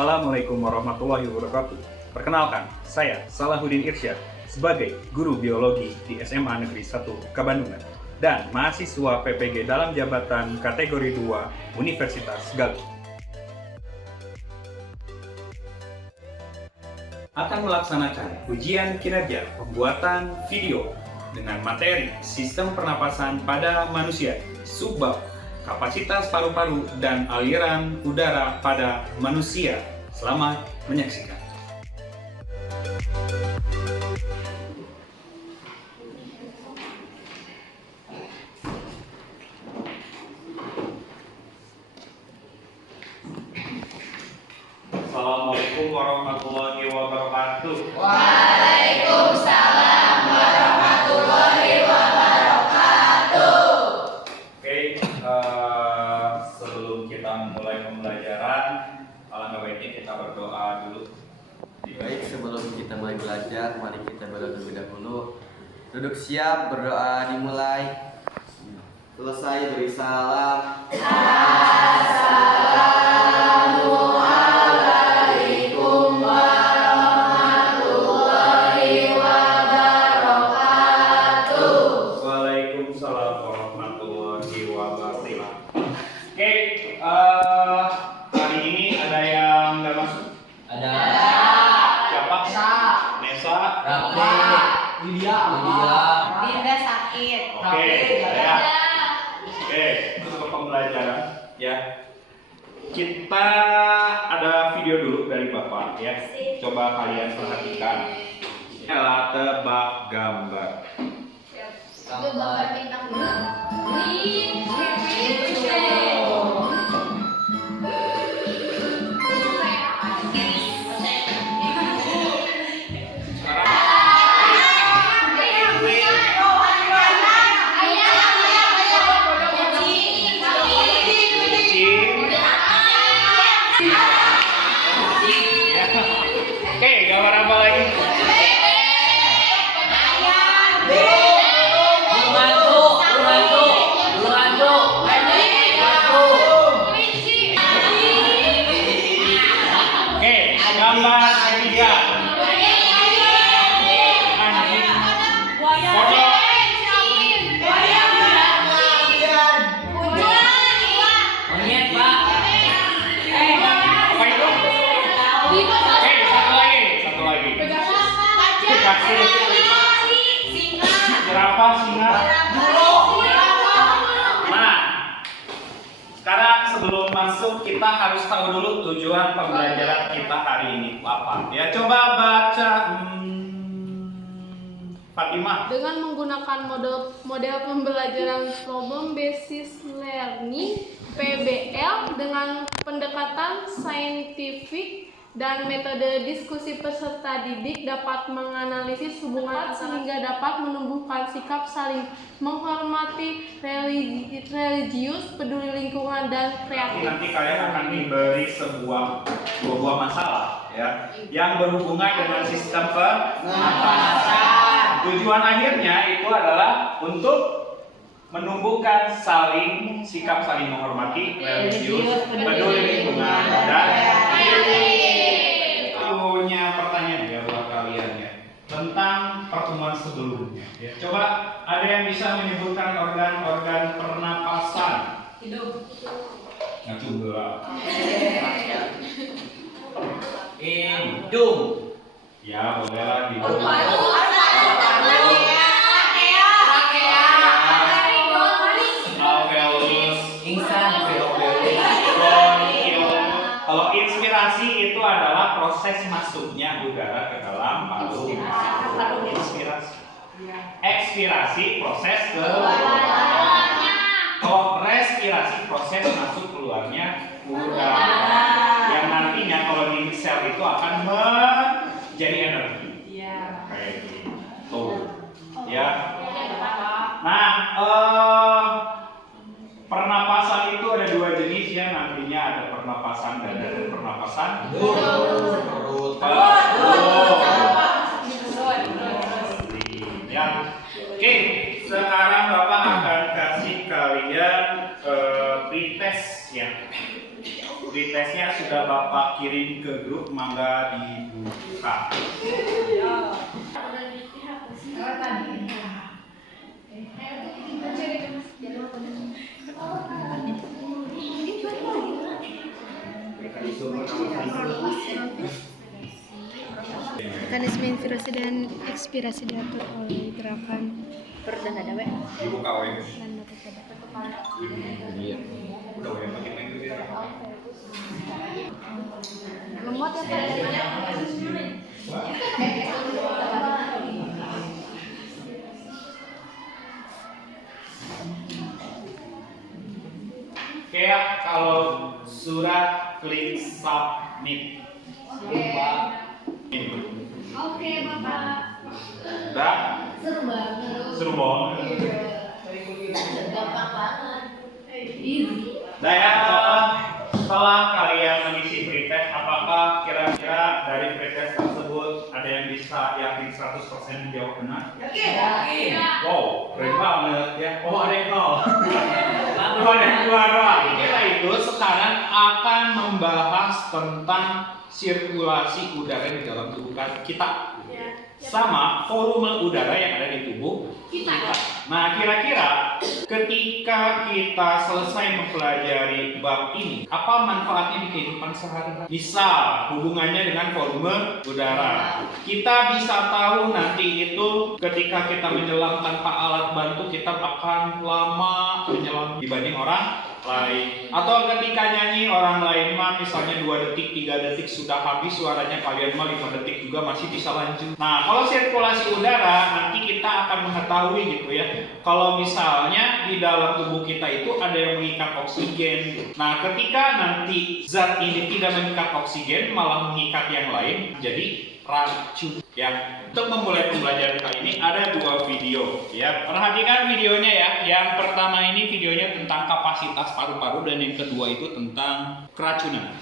Assalamualaikum warahmatullahi wabarakatuh. Perkenalkan, saya Salahuddin Irsyad sebagai guru biologi di SMA Negeri 1 Kabandungan dan mahasiswa PPG dalam jabatan kategori 2 Universitas Galuh. Akan melaksanakan ujian kinerja pembuatan video dengan materi sistem pernapasan pada manusia, subbab, kapasitas paru-paru, dan aliran udara pada manusia. Selamat menyaksikan. Assalamualaikum warahmatullahi wabarakatuh. Waalaikumsalam warahmatullahi wabarakatuh. Oke, sebelum kita memulai pembelajaran, alangkah baiknya kita berdoa dulu. Baik, sebelum kita mulai belajar, mari kita berdoa terlebih dahulu. Duduk siap, berdoa dimulai. Selesai beri salam. Assalamualaikum warahmatullahi wabarakatuh. Waalaikumsalam warahmatullahi wabarakatuh. Oke, hari ini ada yang nggak masuk? Ada Siapa? Nesa. Rapi, Lydia, Dinda sakit. Oke, ya. Oke, untuk pembelajaran ya. Kita ada video dulu dari Bapak ya. Coba kalian perhatikan. Ini adalah tebak gambar. Itu gambar bintang dulu. Oke, gambar apa lagi? Oke, gambar ketiga. Anjing. Foto. Apa itu? Oke, satu lagi. Kasih. Jerapah, singa. Nah, sekarang sebelum masuk kita harus tahu dulu tujuan pembelajaran kita hari ini apa. Ya, coba baca Fatimah. Dengan menggunakan model pembelajaran problem basis learning PBL dengan pendekatan saintifik dan metode diskusi peserta didik dapat menganalisis hubungan sehingga dapat menumbuhkan sikap saling menghormati, religius, peduli lingkungan, dan kreatif. Nanti kalian akan diberi dua buah masalah ya yang berhubungan dengan sistem pernapasan. Tujuan akhirnya itu adalah untuk menumbuhkan sikap saling menghormati, religius, peduli lingkungan, dan kreatif. Punya pertanyaan ya buat kalian ya tentang pertemuan sebelumnya. Ya. Coba ada yang bisa menyebutkan organ-organ pernapasan? Hidung. Nah, coba. hidung, Ya, bolehlah di alveolus, insan, Kalau inspirasi itu adalah proses masuknya udara ke dalam paru. Inspirasi. Ekspirasi proses keluarnya. Kalau respirasi proses masuk keluarnya udara. Yang nantinya kalau di sel itu akan menjadi energi. Kayak gitu. Ya. Nah, pernapasan itu ada dua jenis ya, nantinya ada pernapasan dada dan pernapasan perut. Ya. Oke, sekarang Bapak akan kasih kalian pretest ya. pretestnya sudah Bapak kirim ke grup, mangga dibuka. Mekanisme inspirasi dan ekspirasi diatur oleh gerakan Perdana dawe. Dibuka weh. dan motif pada. Udah weh, makin main dulu ya. Lemot ya Pak. Oke ya, kalau sudah klik submit. Ini. Oke, Bapak. Udah? Seru banget. Seru banget. Gampang banget. Easy. Nah ya, setelah kalian mengisi pretest, apakah kira-kira dari pretest tersebut ada yang bisa yakin 100% menjawab benar? Yakin. Wow, keren banget ya. Oh, ada yang nol. Ada yang dua doang. Kita itu sekarang akan membahas tentang sirkulasi udara di dalam tubuh kita. Sama volume udara yang ada di tubuh kita. Nah, kira-kira ketika kita selesai mempelajari bab ini, apa manfaatnya di kehidupan sehari-hari? Misal, hubungannya dengan volume udara. Kita bisa tahu nanti itu ketika kita menyelam tanpa alat bantu, kita akan lama menyelam dibanding orang lain. Atau ketika nyanyi orang lain mah misalnya 2 detik, 3 detik sudah habis suaranya, kalian mah 5 detik juga masih bisa lanjut. Nah, kalau sirkulasi udara nanti kita akan mengetahui gitu ya. Kalau misalnya di dalam tubuh kita itu ada yang mengikat oksigen. Nah, ketika nanti zat ini tidak mengikat oksigen malah mengikat yang lain, jadi racun ya. Untuk memulai pembelajaran kali ini ada 2 video ya. Perhatikan videonya ya. Yang pertama ini videonya tentang kapasitas paru-paru dan yang kedua itu tentang keracunan.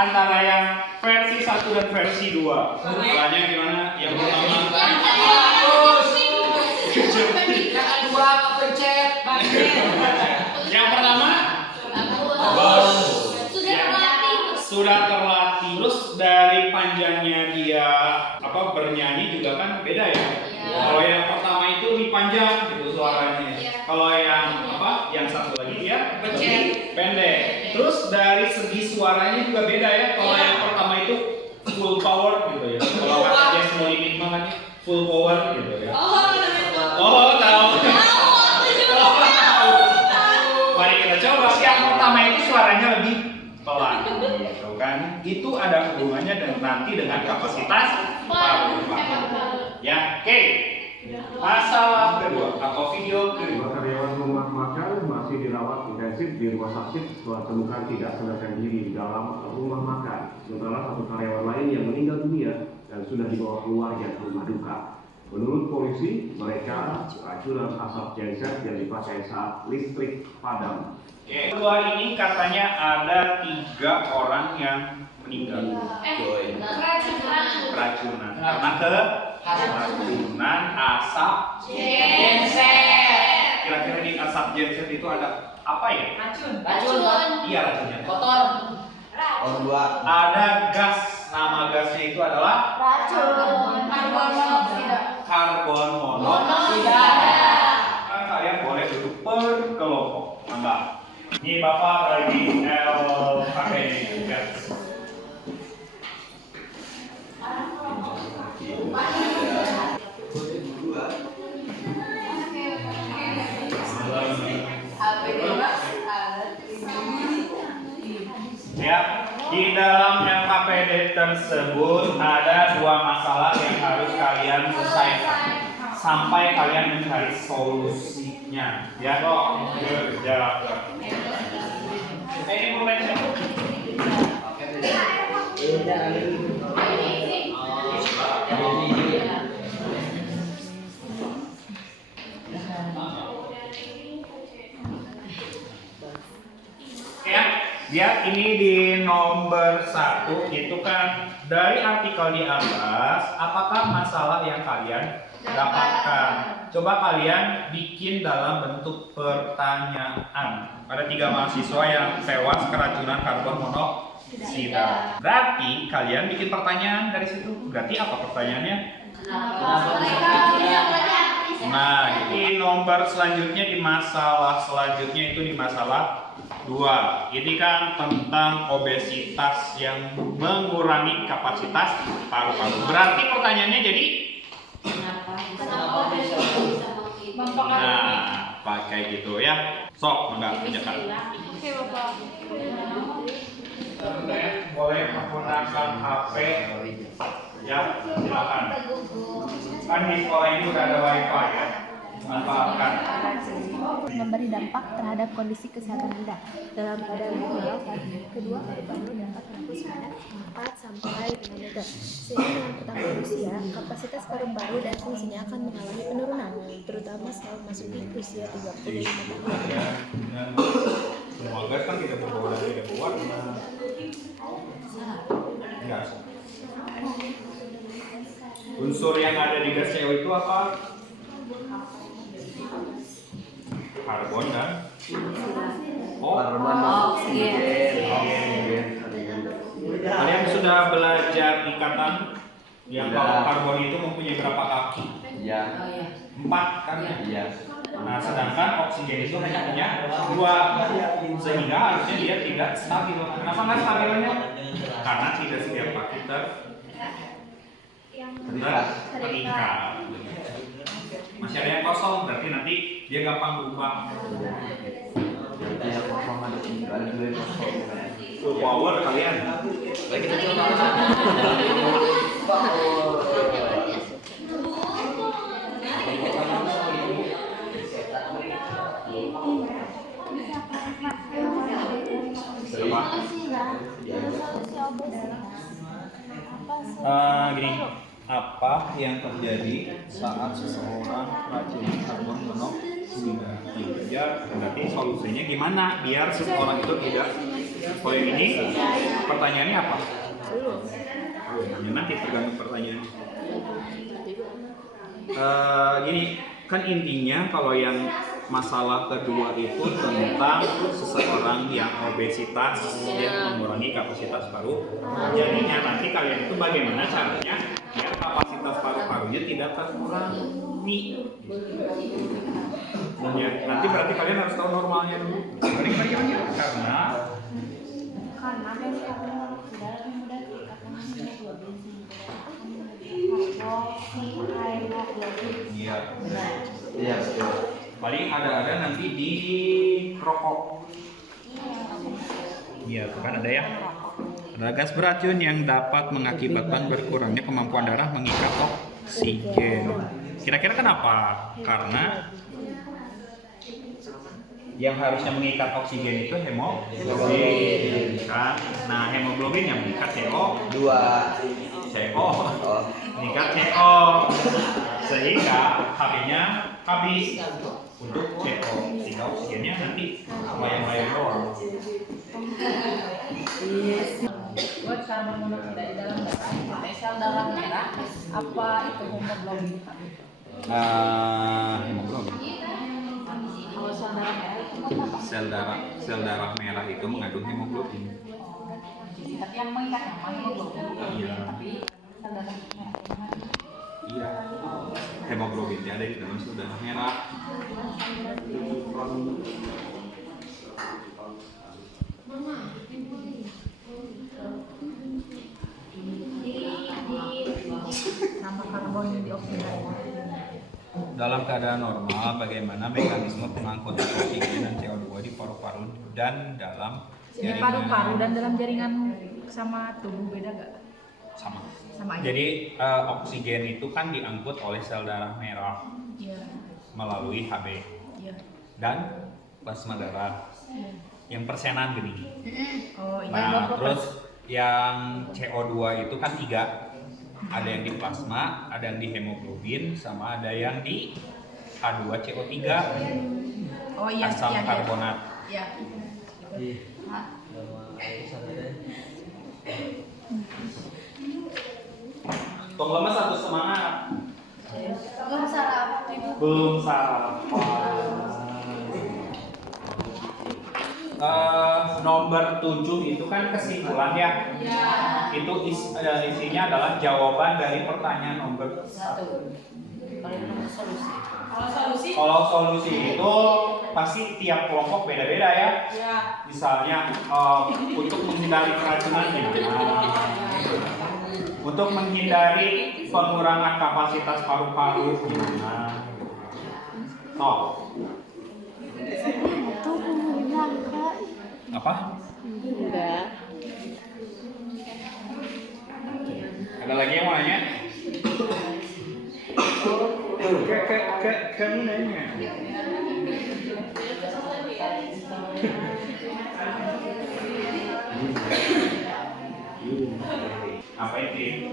Antara yang versi 1 dan versi 2. Soalnya gimana? Yang pertama yang pertama sudah terlatih. Terus dari panjangnya dia bernyanyi juga kan beda ya. Kalau yang pertama itu lebih panjang gitu suaranya. Kalau yang satu lagi dia lebih pendek. Terus dari segi suaranya juga beda ya. Kalau yang pertama itu full power gitu ya. Kalau katanya semua Enigma kan full power gitu ya. Oh, tahu. Mari kita coba. Yang pertama itu suaranya lebih pelan gitu kan. Itu ada hubungannya nanti dengan kapasitas paru-paru. Ya, oke. Masalah kedua atau video kedua. Karyawan rumah makan masih dirawat intensif di rumah sakit setelah temukan tidak sadarkan diri di dalam rumah makan. Sementara satu karyawan lain yang meninggal dunia dan sudah dibawa keluarga ke rumah duka. Menurut polisi, mereka keracunan asap genset yang dipakai saat listrik padam. Kedua ini katanya ada 3 orang yang meninggal keracunan karena keracunan asap genset. Kira-kira di asap genset itu ada apa ya? Racun. Iya, racunnya. Kotor. Ada gas, nama gasnya itu adalah Racun. Karbon monoksida. karbon monoksida. Kan kalian boleh duduk per kelompok. Mantap. Ini Bapak lagi pakai ini ya. Ya, di dalam LKPD tersebut ada 2 masalah yang harus kalian selesaikan sampai kalian mencari solusinya. Ya, kok kerja. Ini boleh. Ya, ini di nomor 1 itu kan dari artikel di atas, apakah masalah yang kalian dapatkan? Coba kalian bikin dalam bentuk pertanyaan. Ada 3 mahasiswa yang tewas keracunan karbon monoksida. Berarti kalian bikin pertanyaan dari situ. Berarti apa pertanyaannya? Nah, ini nomor selanjutnya di masalah selanjutnya itu di masalah 2. Ini kan tentang obesitas yang mengurangi kapasitas paru-paru. Berarti pertanyaannya jadi nah, pakai gitu ya. Sok, enggak kerjakan. Oke, Bapak. Boleh menggunakan HP. Ya, silakan. Kan di sekolah ini udah ada wifi ya. Manfaatkan. Memberi dampak terhadap kondisi kesehatan Anda. Dalam keadaan normal, kedua paru-paru dapat menampung sebanyak 4 sampai 5 liter. Seiring dengan pertambahan usia, kapasitas paru-paru dan fungsinya akan mengalami penurunan, terutama setelah memasuki usia 35 tahun. Semua gas kan tidak berbawa dan tidak berwarna. Gas. Unsur yang ada di gas CO itu apa? Karbon dan Kalian sudah belajar ikatan yang kalau karbon itu mempunyai berapa kaki? Iya. 4 kan ya? Iya. Nah, sedangkan oksigen itu hanya punya 2, sehingga harusnya dia tidak stabil. Kenapa nggak stabilnya? Karena tidak setiap kaki terikat. Masih ada yang kosong, berarti nanti dia gampang berubah. Yang kosong ada juga yang kosong. Full power kalian. Baik, kita coba. Gini, apa yang terjadi saat seseorang keracunan karbon monoksida? Ya, berarti solusinya gimana biar seseorang itu tidak? Kalau yang ini pertanyaannya apa? Ya, nanti tergantung pertanyaan. Gini, kan intinya kalau yang masalah kedua itu tentang seseorang yang obesitas yang mengurangi kapasitas paru. Jadinya nanti kalian itu bagaimana caranya biar kapasitas paru-parunya tidak terkurangi. Ya, nanti berarti kalian harus tahu normalnya dulu. Bagaimana? Karena iya. Iya, betul. Paling ada nanti di rokok. Iya, kan ada ya. Ada gas beracun yang dapat mengakibatkan berkurangnya kemampuan darah mengikat oksigen. Kira-kira kenapa? Karena yang harusnya mengikat oksigen itu hemoglobin, kan? Nah, hemoglobin yang mengikat CO2, mengikat CO, sehingga Hb-nya habis untuk CO, sehingga oksigennya nanti bayang-bayang doang. Buat karbon monoksida di dalam darah, sel darah merah, apa itu hemoglobin? Hemoglobin. Kalau sel darah merah itu apa? Sel darah merah itu mengandung hemoglobin. Tapi yang mengikat yang hemoglobin. Iya. Tapi sel darah merah itu Iya. masih ada di dalam sel darah merah. Nama karbon yang dioksigen. Dalam keadaan normal, bagaimana mekanisme pengangkutan oksigen dan CO2 di paru-paru dan dalam Di paru-paru dan dalam jaringan sama tubuh beda gak? sama. Sama aja. Jadi oksigen itu kan diangkut oleh sel darah merah Iya. melalui Hb Iya. dan plasma darah yang persenan gini. Oh, iya. Nah, terus yang CO2 itu kan 3. Ada yang di plasma, ada yang di hemoglobin, sama ada yang di H2CO3, Oh iya, asam iya, iya. karbonat. Iya. Tong lemas satu semangat. Belum sarapan itu. Belum sarapan. Nomor 7 itu kan kesimpulan ya. Itu isinya adalah jawaban dari pertanyaan nomor 1. Kalau solusi itu pasti tiap kelompok beda-beda ya. Misalnya untuk menghindari keracunan gimana? Untuk menghindari pengurangan kapasitas paru-paru gimana? Itu umur Blanka. Apa? Enggak. Ada lagi yang mau nanya? Kamu nanya. Apa itu?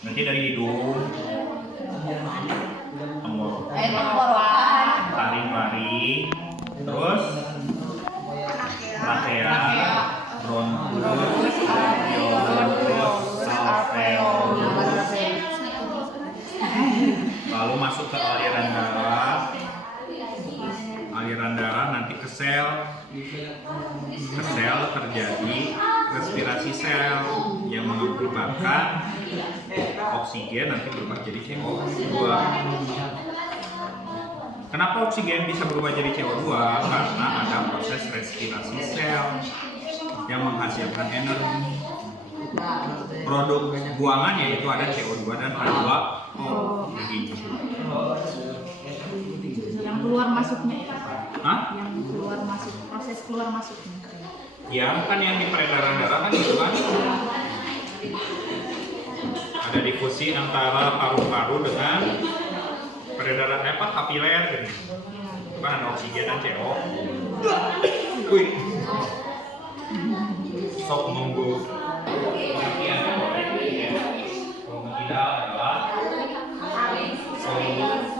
Nanti dari hidung, Tenggorokan. taring lari, terus trachea, bronkus, alveolus, alveolus, lalu masuk ke aliran darah. Aliran darah nanti ke sel terjadi respirasi sel yang mengakibatkan oksigen nanti berubah jadi CO2. Kenapa oksigen bisa berubah jadi CO2? Karena ada proses respirasi sel yang menghasilkan energi. Produk buangan yaitu ada CO2 dan H2O. Begitu. Yang keluar masuknya. Hah? Yang keluar masuk, proses keluar masuknya. Ya kan yang di peredaran darah kan itu kan ada difusi antara paru-paru dengan peredaran kapiler gitu. Kan ada oksigen dan CO. Wih. Sok monggo. Pengertiannya boleh ya. Kalau tidak adalah solusi.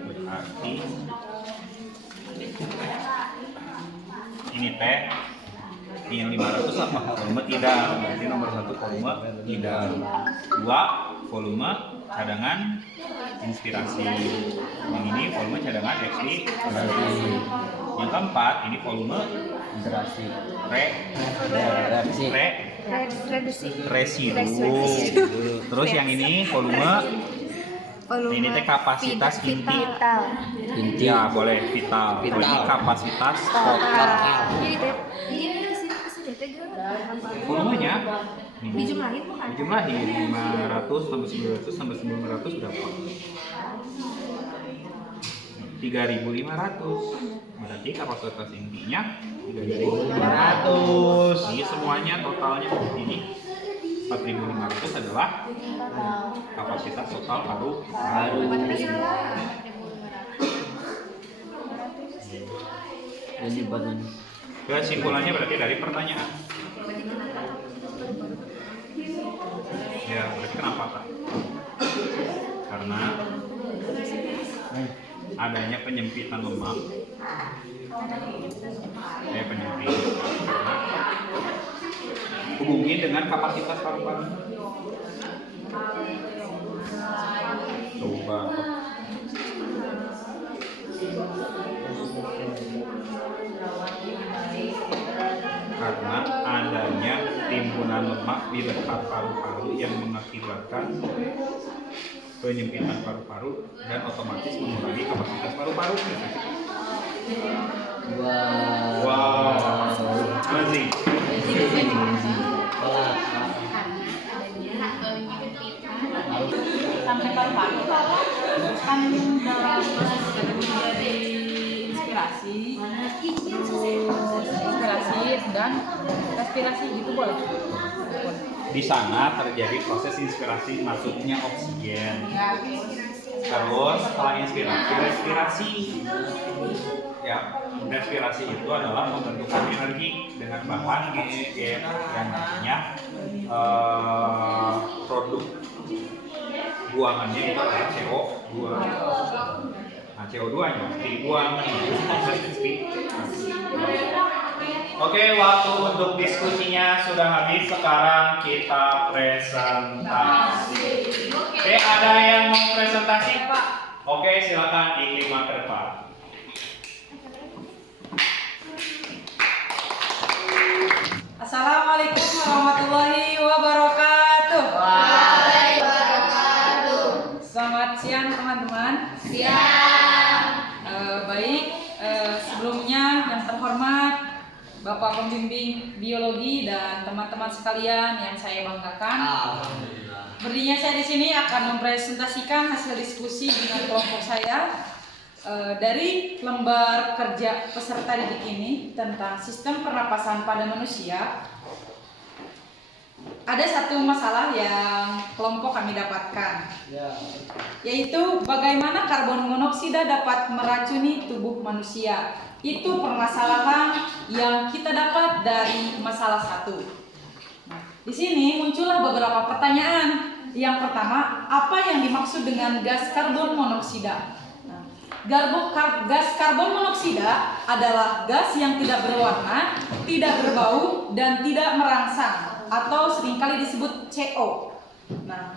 Berarti ini teh ini yang 500 apa? Volume tidak. Berarti nomor 1 volume tidak. 2 volume cadangan inspirasi. Yang ini volume cadangan ekspirasi. Yang keempat ini volume Interaksi. reaksi. Residu. Terus yang ini volume ini teh kapasitas inti. Vital. Inti. Ya boleh vital. Vital. Ini kapasitas total. Jadi kesini teh Volumenya dijumlahin bukan? dijumlahin 500 tambah 900 tambah 900 berapa? 3.500. Berarti kapasitas intinya 3.500. Jadi semuanya totalnya begini. 4.500 adalah kapasitas total paru-paru. Jadi badan. Kesimpulannya berarti dari pertanyaan. Ya, berarti kenapa Pak? Karena adanya penyempitan lemak. Penyempit. Hubungi dengan kapasitas paru-paru. Coba. Karena adanya timbunan lemak di dekat paru-paru yang mengakibatkan penyempitan paru-paru dan otomatis mengurangi kapasitas paru-paru. Wow. Amazing. Sampai paru-paru kan dalam menjadi inspirasi, dan respirasi gitu boleh. Di sana terjadi proses inspirasi masuknya oksigen. Terus setelah inspirasi, respirasi. Ya, respirasi itu adalah pembentukan energi dengan bahan yang namanya produk buangannya itu adalah CO2. Nah, CO2-nya dibuang proses respirasi. Oke, waktu untuk diskusinya sudah habis. Sekarang kita presentasi. Oke, ada yang mau presentasi? Oke, silakan Iklima ke depan. Assalamualaikum warahmatullahi wabarakatuh. Selamat siang teman-teman. Baik, sebelumnya yang terhormat Bapak Pembimbing Biologi dan teman-teman sekalian yang saya banggakan. Berdirinya saya di sini akan mempresentasikan hasil diskusi dengan kelompok saya dari lembar kerja peserta didik ini tentang sistem pernapasan pada manusia. Ada satu masalah yang kelompok kami dapatkan, yaitu bagaimana karbon monoksida dapat meracuni tubuh manusia. Itu permasalahan yang kita dapat dari masalah 1. Nah, di sini muncullah beberapa pertanyaan. Yang pertama, apa yang dimaksud dengan gas karbon monoksida? Nah, gas karbon monoksida adalah gas yang tidak berwarna, tidak berbau, dan tidak merangsang, atau seringkali disebut CO. Nah,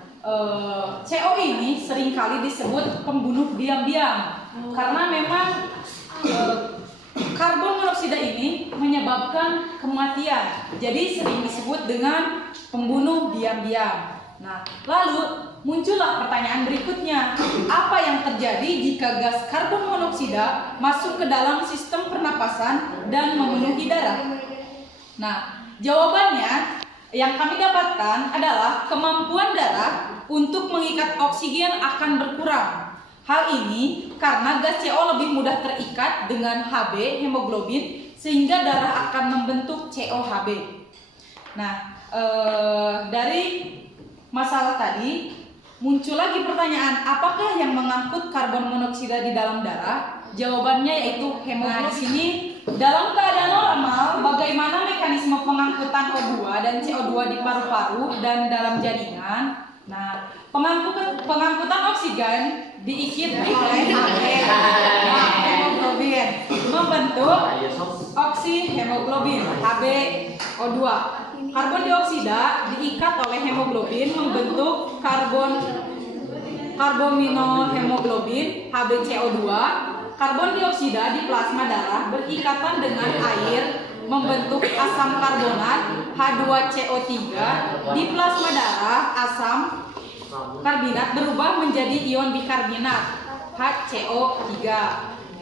CO ini seringkali disebut pembunuh diam-diam karena memang karbon monoksida ini menyebabkan kematian. Jadi sering disebut dengan pembunuh diam-diam. Nah, lalu muncullah pertanyaan berikutnya. Apa yang terjadi jika gas karbon monoksida masuk ke dalam sistem pernapasan dan memenuhi darah? Nah, jawabannya yang kami dapatkan adalah kemampuan darah untuk mengikat oksigen akan berkurang. Hal ini karena gas CO lebih mudah terikat dengan Hb, hemoglobin, sehingga darah akan membentuk COHb. Nah, dari masalah tadi muncul lagi pertanyaan, apakah yang mengangkut karbon monoksida di dalam darah? Jawabannya yaitu hemoglobin. Nah, di sini dalam keadaan normal, bagaimana mekanisme pengangkutan O2 dan CO2 di paru-paru dan dalam jaringan? Nah, pengangkutan oksigen diikut oleh hemoglobin membentuk oksihemoglobin HbO2. Karbon dioksida diikat oleh hemoglobin membentuk karbaminohemoglobin HbCO2. Karbon dioksida di plasma darah berikatan dengan air membentuk asam karbonat H2CO3. Di plasma darah asam karbonat berubah menjadi ion bikarbonat HCO3.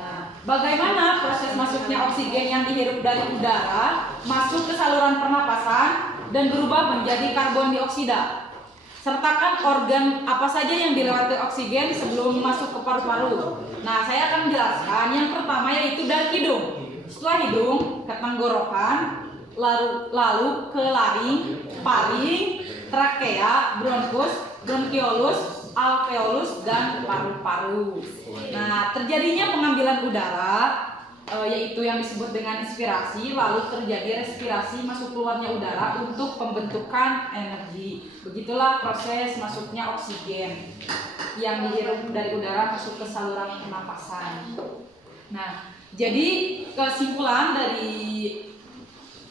Nah, bagaimana proses masuknya oksigen yang dihirup dari udara masuk ke saluran pernapasan dan berubah menjadi karbon dioksida? Sertakan organ apa saja yang dilewati oksigen sebelum masuk ke paru-paru. Nah, saya akan menjelaskan. Yang pertama yaitu dari hidung. Setelah hidung ke tenggorokan, lalu ke laring, paring, trakea, bronkus, bronkiolus, alveolus, dan paru-paru. Nah, terjadinya pengambilan udara yaitu yang disebut dengan inspirasi, lalu terjadi respirasi masuk keluarnya udara untuk pembentukan energi. Begitulah proses masuknya oksigen yang dihirup dari udara masuk ke saluran pernapasan. Nah, jadi kesimpulan dari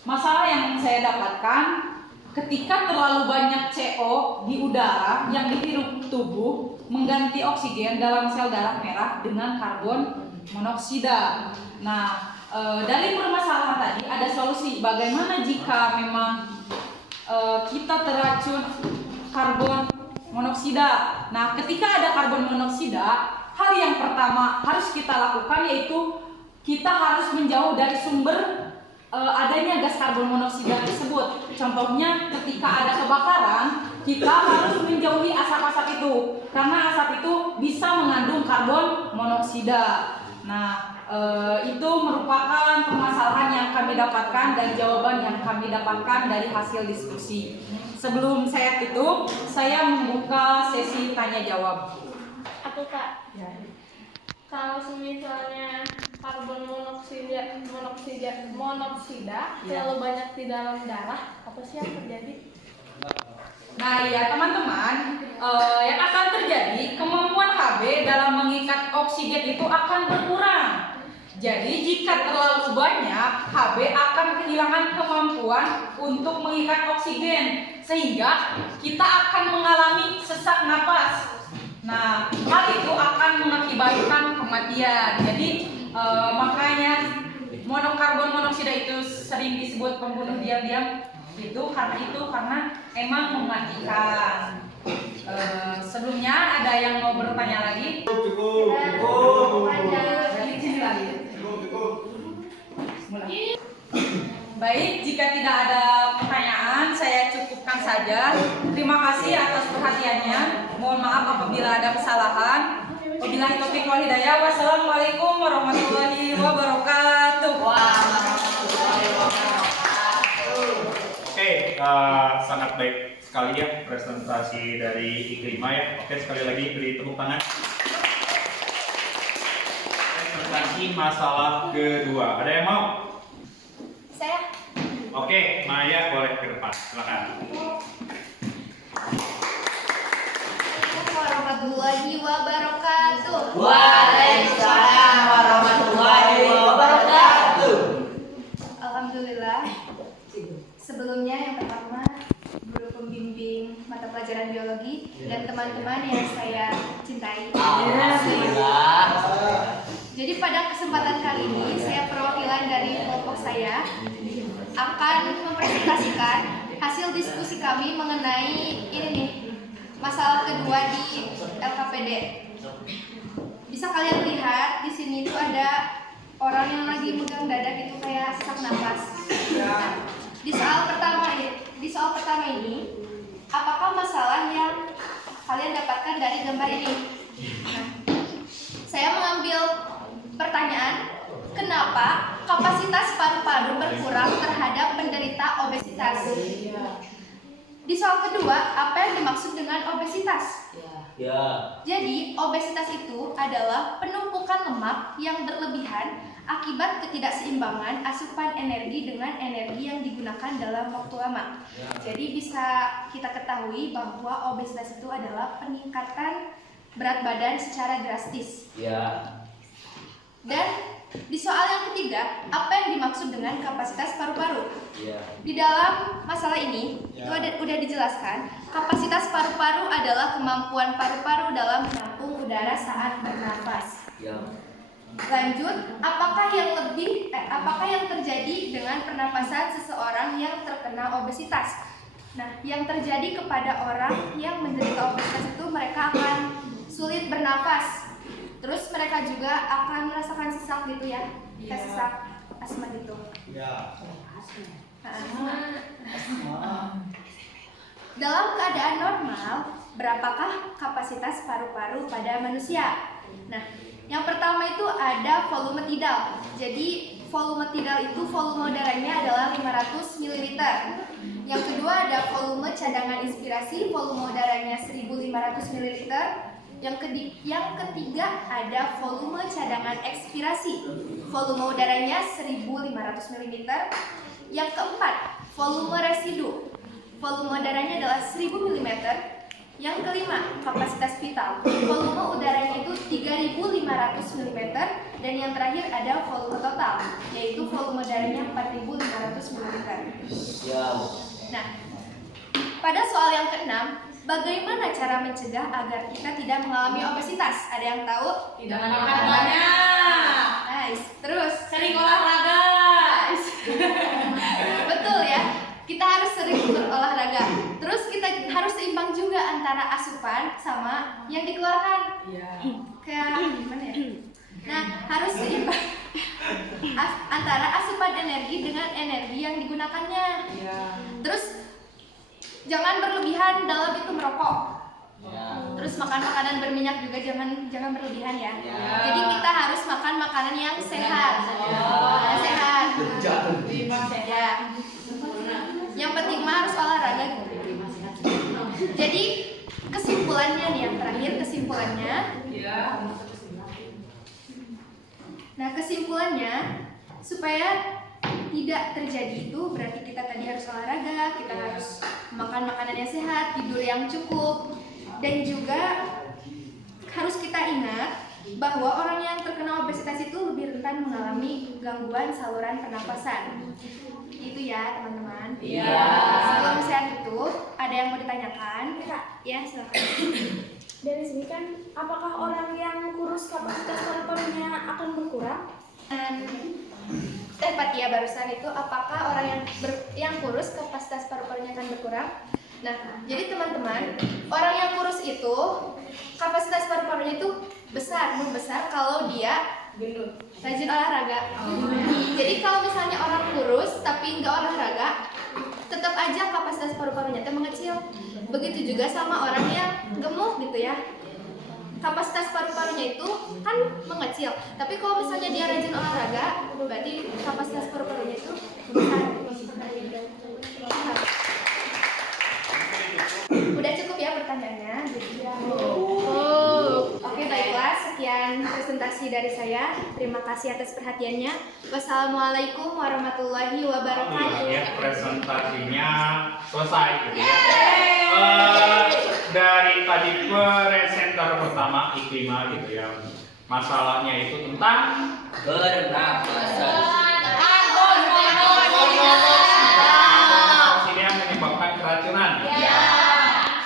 masalah yang saya dapatkan, ketika terlalu banyak CO di udara yang dihirup tubuh mengganti oksigen dalam sel darah merah dengan karbon monoksida. Nah, dari permasalahan tadi ada solusi. Bagaimana jika memang kita terracun karbon monoksida? Nah, ketika ada karbon monoksida, hal yang pertama harus kita lakukan yaitu kita harus menjauh dari sumber adanya gas karbon monoksida tersebut. Contohnya ketika ada kebakaran, kita harus menjauhi asap-asap itu karena asap itu bisa mengandung karbon monoksida. Nah, itu merupakan permasalahan yang kami dapatkan dan jawaban yang kami dapatkan dari hasil diskusi. Sebelum saya tutup, saya membuka sesi tanya jawab. Aku Kak. Kalau misalnya karbon monoksida terlalu banyak di dalam darah, apa sih yang terjadi? Nah ya teman-teman, yang akan terjadi kemampuan Hb dalam mengikat oksigen itu akan berkurang. Jadi jika terlalu banyak, Hb akan kehilangan kemampuan untuk mengikat oksigen sehingga kita akan mengalami sesak napas. Nah, hal itu akan mengakibatkan kematian. Jadi makanya monokarbon monoksida itu sering disebut pembunuh diam-diam. Karena emang mematikan. Sebelumnya ada yang mau bertanya lagi? Cukup. Baik, jika tidak ada pertanyaan, saya cukupkan saja. Terima kasih atas perhatiannya. Mohon maaf apabila ada kesalahan. Wabillahi taufiq wal hidayah. Wassalamualaikum warahmatullahi wabarakatuh. Oke, sangat baik sekali ya presentasi dari Iklima ya. Oke, sekali lagi beri tepuk tangan. Presentasi masalah kedua. Ada yang mau? Saya. Oke, Maya boleh ke depan. Silakan. Assalamualaikum warahmatullahi wabarakatuh. Waalaikumsalam warahmatullahi wabarakatuh. Alhamdulillah. Sebelumnya yang pertama guru pembimbing mata pelajaran biologi dan teman-teman yang saya cintai. Alhamdulillah. Jadi pada kesempatan kali ini saya perwakilan dari kelompok saya akan mempresentasikan hasil diskusi kami mengenai ini nih, masalah kedua di LKPD. Bisa kalian lihat di sini tuh ada orang yang lagi megang dada gitu kayak sesak nafas. Di soal pertama ini, apakah masalah yang kalian dapatkan dari gambar ini? Nah, saya mengambil pertanyaan, kenapa kapasitas paru-paru berkurang terhadap penderita obesitas? Di soal kedua, apa yang dimaksud dengan obesitas? Jadi, obesitas itu adalah penumpukan lemak yang berlebihan akibat ketidakseimbangan asupan energi dengan energi yang digunakan dalam waktu lama. Jadi bisa kita ketahui bahwa obesitas itu adalah peningkatan berat badan secara drastis. Dan di soal yang ketiga, apa yang dimaksud dengan kapasitas paru-paru? Di dalam masalah ini, itu udah dijelaskan, kapasitas paru-paru adalah kemampuan paru-paru dalam menampung udara saat bernafas. Lanjut, apakah yang terjadi dengan pernapasan seseorang yang terkena obesitas? Nah, yang terjadi kepada orang yang menderita obesitas itu mereka akan sulit bernafas. Terus mereka juga akan merasakan sesak gitu ya, kayak sesak asma gitu. Dalam keadaan normal, berapakah kapasitas paru-paru pada manusia? Nah, yang pertama itu ada volume tidal. Jadi volume tidal itu volume udaranya adalah 500 ml. Yang kedua ada volume cadangan inspirasi, volume udaranya 1500 ml. Yang ketiga ada volume cadangan ekspirasi. Volume udaranya 1.500 ml. Yang keempat, volume residu. Volume udaranya adalah 1.000 mm. Yang kelima, kapasitas vital. Volume udaranya itu 3.500 mm. Dan yang terakhir ada volume total, yaitu volume udaranya 4.500 ml. Nah, pada soal yang keenam, bagaimana cara mencegah agar kita tidak mengalami obesitas? Ada yang tahu? Tidak makan banyak. Nice. Terus Sering olahraga. nice. Betul ya. Kita harus sering berolahraga. Terus kita harus seimbang juga antara asupan sama yang dikeluarkan. Iya. Kayak gimana ya? Nah, harus seimbang antara asupan energi dengan energi yang digunakannya. Iya. Terus jangan berlebihan dalam itu merokok. Terus makan makanan berminyak juga jangan berlebihan ya. Jadi kita harus makan makanan yang sehat. Sehat. Ya. Yang penting mah harus olahraga gitu. Jadi kesimpulannya nih, yang terakhir kesimpulannya. Nah, kesimpulannya supaya tidak terjadi itu berarti kita tadi harus olahraga, kita harus makan makanan yang sehat, tidur yang cukup, dan juga harus kita ingat bahwa orang yang terkena obesitas itu lebih rentan mengalami gangguan saluran pernapasan. Itu ya teman-teman. Sebelum sehat itu ada yang mau ditanyakan? Ya, silakan. Dari sini kan, apakah orang yang kurus kapasitas paru-parunya akan berkurang? Tepat ya barusan itu, apakah orang yang kurus kapasitas paru-parunya akan berkurang? Nah, jadi teman-teman, orang yang kurus itu kapasitas paru-parunya itu membesar kalau dia rajin olahraga. Jadi kalau misalnya orang kurus tapi nggak olahraga, tetap aja kapasitas paru-parunya itu mengecil. Begitu juga sama orang yang gemuk gitu ya. Kapasitas paru-parunya itu kan mengecil, tapi kalau misalnya dia rajin olahraga, berarti kapasitas paru-parunya itu besar. Udah cukup ya pertanyaannya? Oke, baiklah, sekian presentasi dari saya. Terima kasih atas perhatiannya. Wassalamualaikum warahmatullahi wabarakatuh. Ya, presentasinya selesai gitu ya. Dari tadi presenter pertama Iklima gitu ya. Masalahnya itu tentang ini yang menyebabkan keracunan.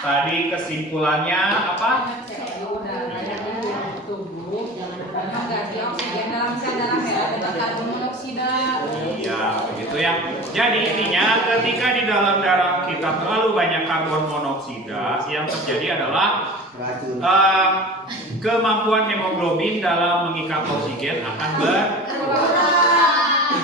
Tadi kesimpulannya apa? Mengganti oksigen dalam sel darah merah dengan karbon monoksida. Iya, begitu ya. Jadi intinya ketika di dalam darah kita terlalu banyak karbon monoksida, yang terjadi adalah kemampuan hemoglobin dalam mengikat oksigen akan berkurang.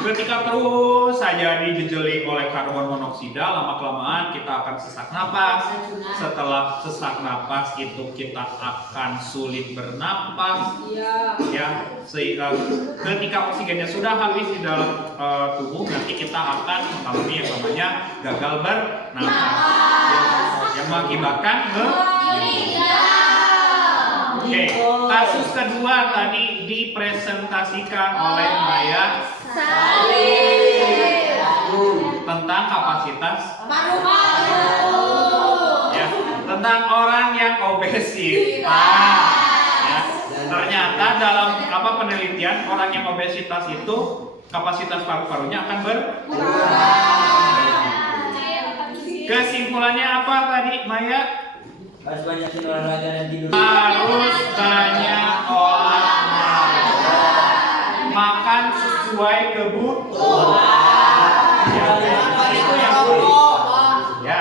Ketika terus saja dijejeli oleh karbon monoksida, lama-kelamaan kita akan sesak napas. Setelah sesak napas itu kita akan sulit bernapas. Ya, sehingga ketika oksigennya sudah habis di dalam tubuh, nanti kita akan mengalami yang namanya gagal bernapas, yang mengakibatkan Oke, kasus kedua tadi dipresentasikan oleh Maya tentang kapasitas ya, tentang orang yang obesitas. Ya, ternyata dalam penelitian orang yang obesitas itu kapasitas paru-parunya akan berkurang. Kesimpulannya apa tadi, Maya? Harus banyakin olahraga dan tidur. Harus banyak olahraga, makan sesuai kebutuhan. Itu yang ya,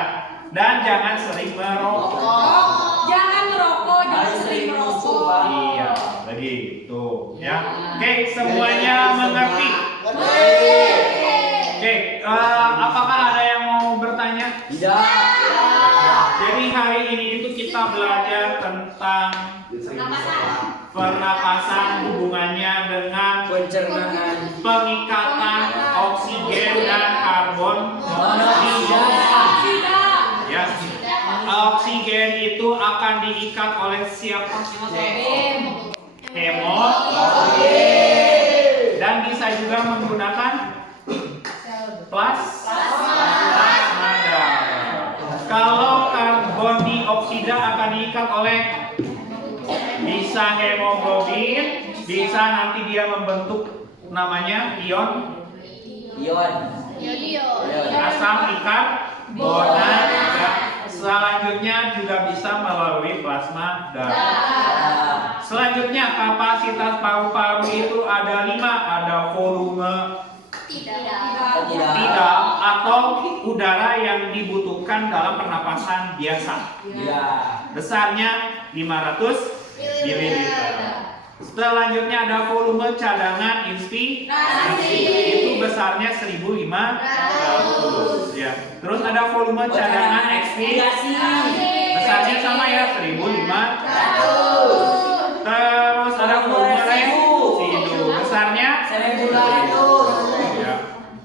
dan jangan sering merokok. Jangan merokok, jangan sering merokok. Iya, begitu ya. Oke, semuanya mengerti? Oke, apakah ada yang mau bertanya? Tidak. Jadi hari ini itu kita belajar tentang pernapasan, hubungannya dengan Pencernaan. pengikatan oksigen dan karbon monoksida. Ya, Oksigen itu akan diikat oleh siapa? Hemoglobin. Dan bisa juga menggunakan plasma darah. Kalau karbon dioksida akan diikat oleh bisa hemoglobin, bisa nanti dia membentuk namanya ion asam bikarbonat. Selanjutnya juga bisa melalui plasma darah. Selanjutnya kapasitas paru-paru itu ada 5, ada volume tidak atau udara yang dibutuhkan dalam pernapasan biasa. Besarnya 500 ml. Selanjutnya ada volume cadangan inspirasi, itu besarnya 1.500 ya. Terus ada volume cadangan ekspirasi, besarnya sama ya 1.500. Terus ada volume residu, besarnya 1.200 ya.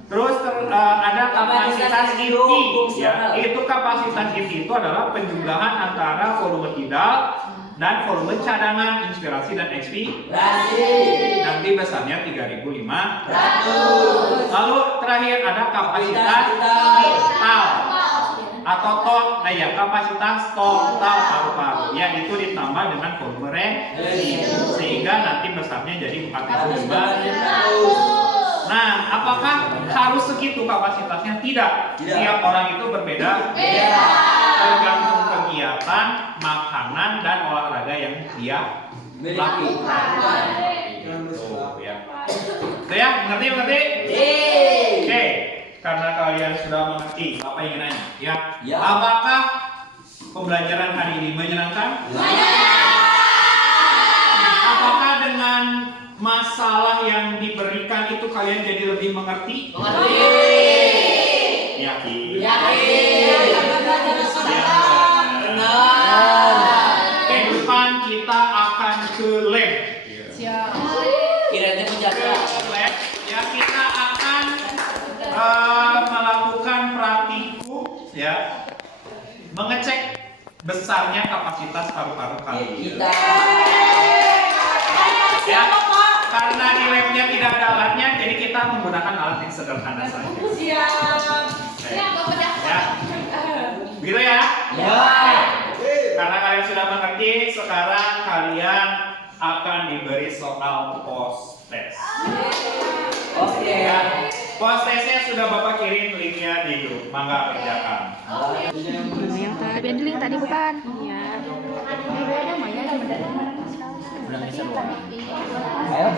Terus ada kapasitas inti ya. Itu kapasitas inti itu adalah penjumlahan antara volume tidak dan volume cadangan inspirasi dan ekspirasi. Nanti besarnya 3.500. Lalu terakhir ada kapasitas total atau kapasitas total paru-paru, yaitu ditambah dengan volume residu sehingga nanti besarnya jadi 4.500. Nah, apakah harus segitu kapasitasnya? Tidak. Tiap orang itu berbeda. Tergantung kegiatan, makanan, dan olahraga yang dia lakukan. Tuh, ya. Oke ya, mengerti? Oke, karena kalian sudah mengerti, apa ingin nanya? Ya. Apakah pembelajaran hari ini menyenangkan? Apakah dengan masalah yang diberikan itu kalian jadi lebih mengerti? Yakin. Oke, depan kita akan ke lab. Kiranya penjaga. Lab, ya kita akan melakukan praktikum, ya, mengecek besarnya kapasitas paru-paru kalian. Ya, karena di labnya tidak ada alatnya, jadi kita menggunakan alat yang sederhana saja. Ya. Begitu ya? Karena kalian sudah mengerti, sekarang kalian akan diberi soal post test. Ya. Post testnya sudah Bapak kirim linknya di grup, mangga kerjakan. Yang link tadi bukan? Ya. Ayo.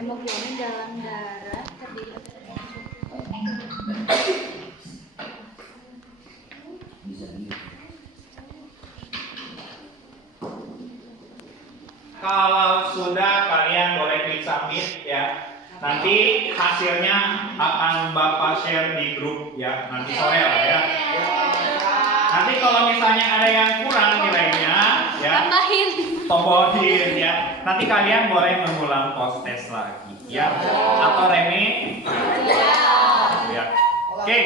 Hemoglobin dalam darah terdiri Kalau sudah, kalian boleh klik submit ya. Nanti hasilnya akan Bapak share di grup ya, nanti sore lah ya. Nanti kalau misalnya ada yang kurang nilainya ya, tombolin ya. Nanti kalian boleh mengulang post test lagi ya, atau remit ya. Oke.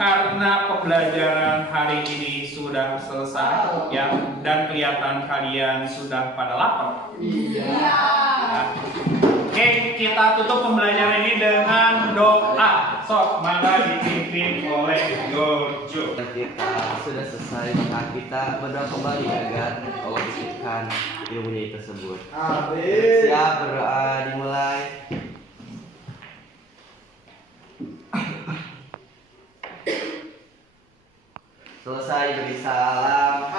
Karena pembelajaran hari ini sudah selesai ya, dan kelihatan kalian sudah pada lapar. Ya. Oke, kita tutup pembelajaran ini dengan doa. Sok, maka dipimpin oleh Gojo. Kita sudah selesai, maka kita berdoa kembali agar Allah berikan ilmunya tersebut. Siap, berdoa dimulai. Selesai beri salam.